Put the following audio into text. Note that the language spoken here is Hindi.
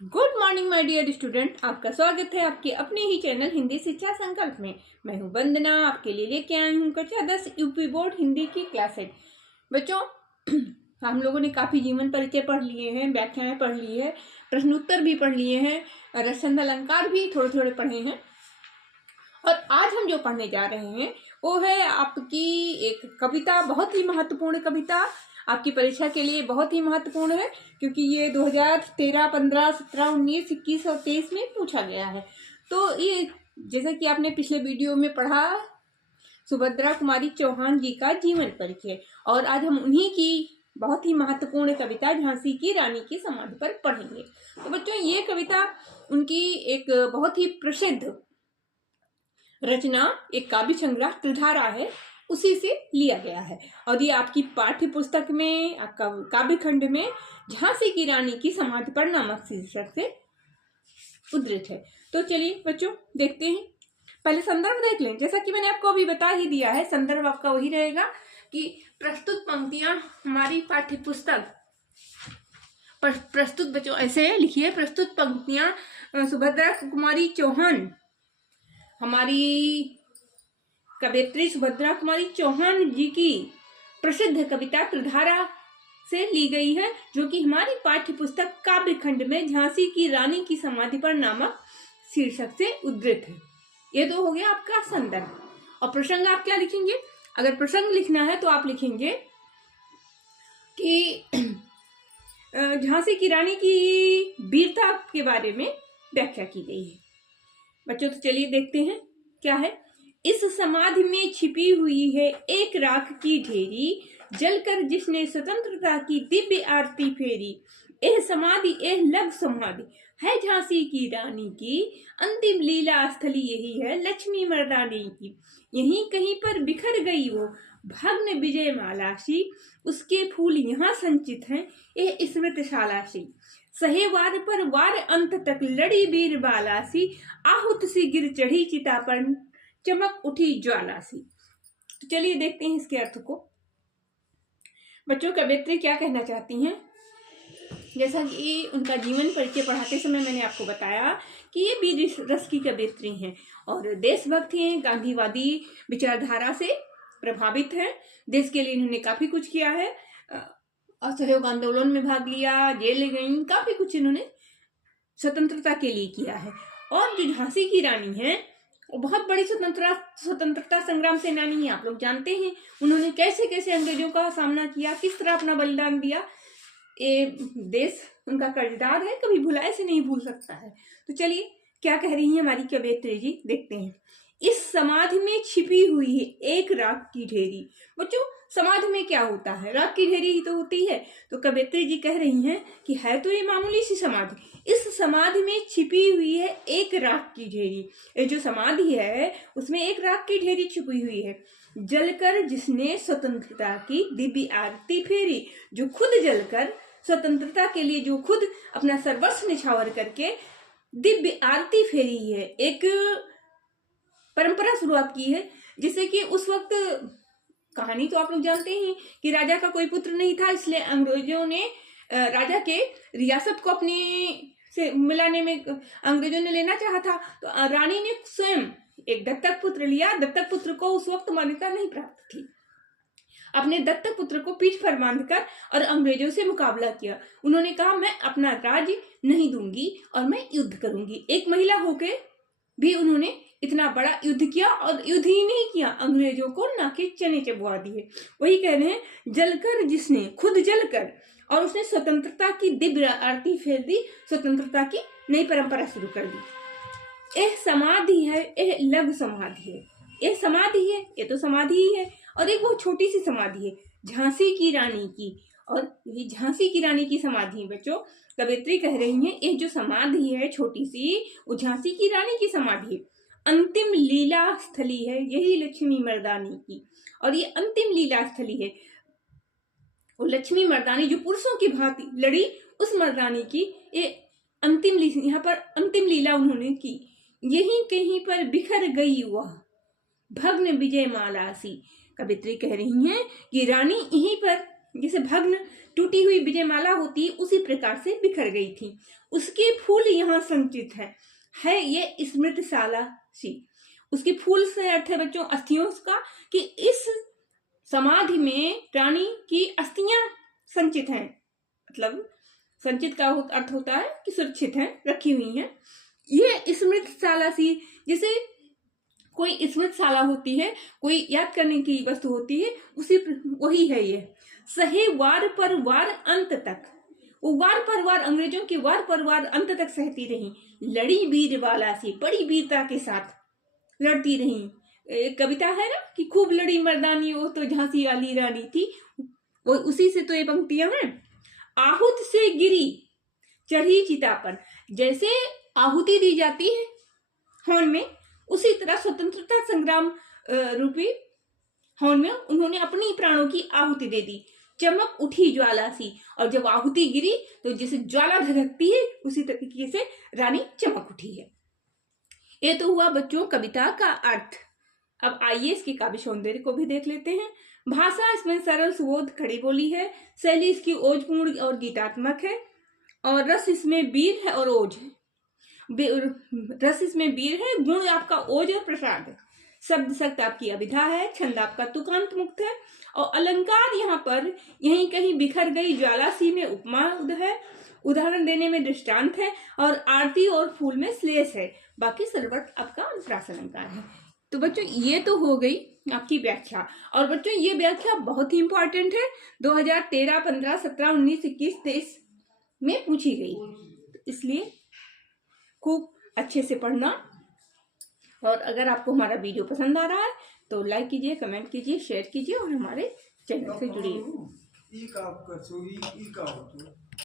Good morning my dear student, आपका स्वागत है आपके अपने ही चैनल हिंदी शिक्षा संकल्प में। मैं हूं वंदना, आपके लिए लेके आई हूं कक्षा 10 यूपी बोर्ड हिंदी की क्लास 8। बच्चों, हम लोगों ने काफी जीवन परिचय पढ़ लिए हैं, व्याख्याएं पढ़ ली है, प्रश्नोत्तर भी पढ़ लिए हैं, रसछंद अलंकार भी थोड़े थोड़े पढ़े हैं। और आज हम जो पढ़ने जा रहे हैं वो है आपकी एक कविता, बहुत ही महत्वपूर्ण कविता, आपकी परीक्षा के लिए बहुत ही महत्वपूर्ण है, क्योंकि ये 2013, 15, 17, 19, 21 और 23 में पूछा गया है। तो ये जैसा कि आपने पिछले वीडियो में पढ़ा, सुभद्रा कुमारी चौहान जी का जीवन परिचय, और आज हम उन्हीं की बहुत ही महत्वपूर्ण कविता झांसी की रानी की समाधि पर पढ़ेंगे। तो बच्चों, ये कविता उनकी एक बहुत ही प्रसिद्ध रचना, एक काव्य संग्रह त्रिधारा है, उसी से लिया गया है। और ये आपकी पाठ्य पुस्तक में, आपका काव्य खंड में झांसी की रानी की समाधि पर नामक शीर्षक से उद्धृत है। तो चलिए बच्चों, देखते हैं। पहले संदर्भ देख लें। जैसा कि मैंने आपको अभी बता ही दिया है, संदर्भ आपका वही रहेगा कि प्रस्तुत पंक्तियां हमारी पाठ्य पुस्तक प्रस्तुत, बच्चों ऐसे लिखिए, प्रस्तुत पंक्तियां सुभद्रा कुमारी चौहान, हमारी कवयित्री सुभद्रा कुमारी चौहान जी की प्रसिद्ध कविता त्रिधारा से ली गई है, जो कि हमारी पाठ्य पुस्तक काव्य खंड में झांसी की रानी की समाधि पर नामक शीर्षक से उद्धृत है। ये तो हो गया आपका संदर्भ। और प्रसंग आप क्या लिखेंगे? अगर प्रसंग लिखना है तो आप लिखेंगे कि झांसी की रानी की वीरता के बारे में व्याख्या की गई है। बच्चों, तो चलिए देखते हैं क्या है। इस समाधि में छिपी हुई है एक राख की ढेरी, जलकर जिसने स्वतंत्रता की दिव्य आरती फेरी। यह समाधि, यह लव समाधि है झांसी की रानी की, अंतिम लीला स्थली यही है लक्ष्मी मर्दानी की। यहीं कहीं पर बिखर गई वो भग्न विजय मालासी, उसके फूल यहाँ संचित हैं यह स्मृतशाला सी। सहे वार पर वार अंत तक लड़ी वीर बालासी, आहुत सी गिर चढ़ी चिता पर चमक उठी ज्वाला सी। तो चलिए देखते हैं इसके अर्थ को। बच्चों, कवयित्री क्या कहना चाहती हैं? जैसा कि उनका जीवन परिचय पढ़ाते समय मैंने आपको बताया कि ये वीर रस की कवयित्री हैं और देशभक्त हैं, गांधीवादी विचारधारा से प्रभावित हैं। देश के लिए इन्होंने काफी कुछ किया है, असहयोग आंदोलन में भाग लिया, जेल गई, काफी कुछ इन्होंने स्वतंत्रता के लिए किया है। और जो झांसी की रानी है वो बहुत बड़ी स्वतंत्रता संग्राम सेनानी है। आप लोग जानते हैं उन्होंने कैसे कैसे अंग्रेजों का सामना किया, किस तरह अपना बलिदान दिया। ये देश उनका कर्जदार है, कभी भुलाए से नहीं भूल सकता है। तो चलिए क्या कह रही है हमारी कवयित्री जी, देखते हैं। इस समाधि में छिपी हुई है एक राख की ढेरी। बच्चों, समाधि में क्या होता है? राख की ढेरी ही तो होती है। तो कवयित्री जी कह रही हैं कि है तो ये मामूली सी समाधि, इस समाधि में छिपी हुई है एक राख की ढेरी। ये जो समाधि है उसमें एक राख की ढेरी छिपी हुई है। जलकर जिसने स्वतंत्रता की दिव्य आरती फेरी, जो खुद जलकर स्वतंत्रता के लिए, जो खुद अपना सर्वस्व निछावर करके दिव्य आरती फेरी है, एक परंपरा शुरुआत की है। जिससे कि उस वक्त, कहानी तो आप लोग जानते हैं कि राजा का कोई पुत्र नहीं था, इसलिए अंग्रेजों ने राजा के रियासत को अपने से मिलाने में अंग्रेजों ने लेना चाहा था। तो रानी ने स्वयं एक दत्तक पुत्र लिया। दत्तक पुत्र को उस वक्त मान्यता नहीं प्राप्त थी। अपने दत्तक पुत्र को पीठ पर बांधकर और अंग्रेजों से मुकाबला किया। उन्होंने कहा मैं अपना राज्य नहीं दूंगी और मैं युद्ध करूंगी। एक महिला होकर भी उन्होंने इतना बड़ा युद्ध किया, और युद्ध ही नहीं किया, अंग्रेजों को नाके चने चबवा दिए। वही कह रहे हैं, जलकर जिसने, खुद जलकर, और उसने स्वतंत्रता की दिव्य आरती फेर दी, स्वतंत्रता की नई परंपरा शुरू कर दी। यह समाधि है, यह लघु समाधि है। यह समाधि है, ये तो समाधि ही है, और एक बहुत छोटी सी समाधि है झांसी की रानी की। और ये झांसी की रानी की समाधि है। बच्चों, कवयित्री कह रही हैं ये जो समाधि है छोटी सी, वो झांसी की रानी की समाधि है। अंतिम लीला स्थली है यही लक्ष्मी मर्दानी की। और ये अंतिम लीला स्थली है, वो लक्ष्मी मर्दानी जो पुरुषों की भांति लड़ी, उस मर्दानी की ये अंतिम, यहाँ पर अंतिम लीला उन्होंने की। यहीं कहीं पर बिखर गई वह भग्न विजय मालासी। कवयित्री कह रही हैं कि रानी यहीं पर जैसे भग्न टूटी हुई विजयमाला होती है उसी प्रकार से बिखर गई थी। उसके फूल यहाँ संचित है ये स्मृतिशाला सी। उसके फूल से अर्थ है बच्चों अस्थियों का, कि इस समाधि में रानी की अस्थियां संचित हैं। मतलब संचित का अर्थ होता है कि सुरक्षित हैं, रखी हुई हैं। ये स्मृतिशाला सी, जैसे कोई स्मृतिशाला होती है, कोई याद करने की वस्तु होती है, उसी वही है ये। सहे वार पर वार अंत तक, वो वार पर वार, अंग्रेजों की वार पर वार अंत तक सहती रही। लड़ी वीर वाला सी, बड़ी वीरता के साथ लड़ती रही। एक कविता है ना कि खूब लड़ी मर्दानी वो तो झांसी वाली रानी थी, वो उसी से तो ये पंक्तियां हैं। आहुत से गिरी चढ़ी चिता पर, जैसे आहुति दी जाती है हवन में, उसी तरह स्वतंत्रता संग्राम रूपी हवन में उन्होंने अपनी प्राणों की आहुति दे दी। चमक उठी ज्वाला सी, और जब आहुति गिरी तो जैसे ज्वाला धधकती है उसी तरीके से रानी चमक उठी है। ये तो हुआ बच्चों कविता का अर्थ। अब आइए इसकी काव्य सौंदर्य को भी देख लेते हैं। भाषा इसमें सरल सुबोध खड़ी बोली है, शैली इसकी ओजपूर्ण और गीतात्मक है, और रस इसमें वीर है और ओज है। रस इसमें वीर है, गुण आपका ओज और प्रसाद है, शब्द शक्त आपकी अभिधा है, छंद आपका तुकांत मुक्त है, और अलंकार यहाँ पर यहीं कहीं बिखर गई ज्वाला सी में उपमा है, उदाहरण देने में दृष्टांत है, और आरती और फूल में श्लेष है। बाकी सर्वत्र आपका अनुप्रास अलंकार है। तो बच्चों ये तो हो गई आपकी व्याख्या, और बच्चों ये व्याख्या बहुत ही इंपॉर्टेंट है, 2013, 15, 17, 19, 21, 23 में पूछी गई, इसलिए खूब अच्छे से पढ़ना। और अगर आपको हमारा वीडियो पसंद आ रहा है तो लाइक कीजिए, कमेंट कीजिए, शेयर कीजिए, और हमारे चैनल से जुड़िए।